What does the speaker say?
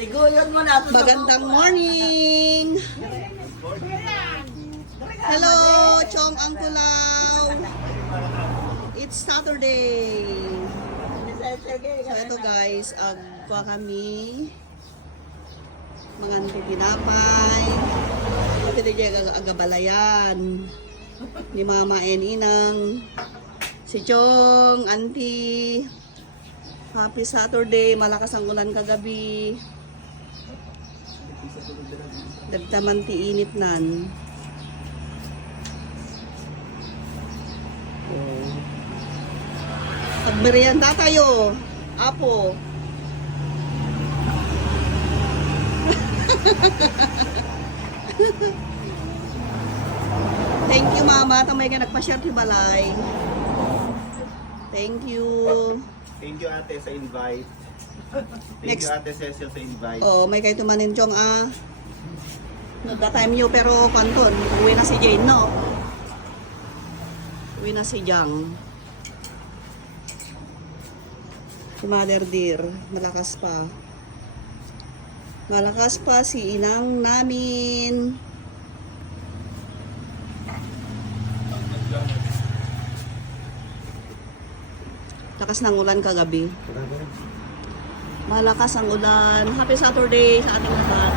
Iguyon mo na. Magandang morning! Hello, Chong Angkulaw! It's Saturday! So ito guys, agwa kami mga pinapay pati di agabalayan ni Mama and Inang si Chong, Auntie. Happy Saturday, malakas ang ulan kagabi. Dagdaman ti init nan. Oh. Pagmerienda tayo. Apo. Thank you Mama, tamay ka nagpa-share ti balay. Thank you. Thank you ate sa invite. Thank Next. you ate Cecil sa invite. Oh, may kayo tumanin Chong Nagda-time you pero kanton, uwi na si Jane, no? Uwi na si Jang. Si Mother Dear, malakas pa. Malakas pa si inang namin. Lakas ng ulan kagabi. Malakas ang ulan. Happy Saturday sa ating lahat.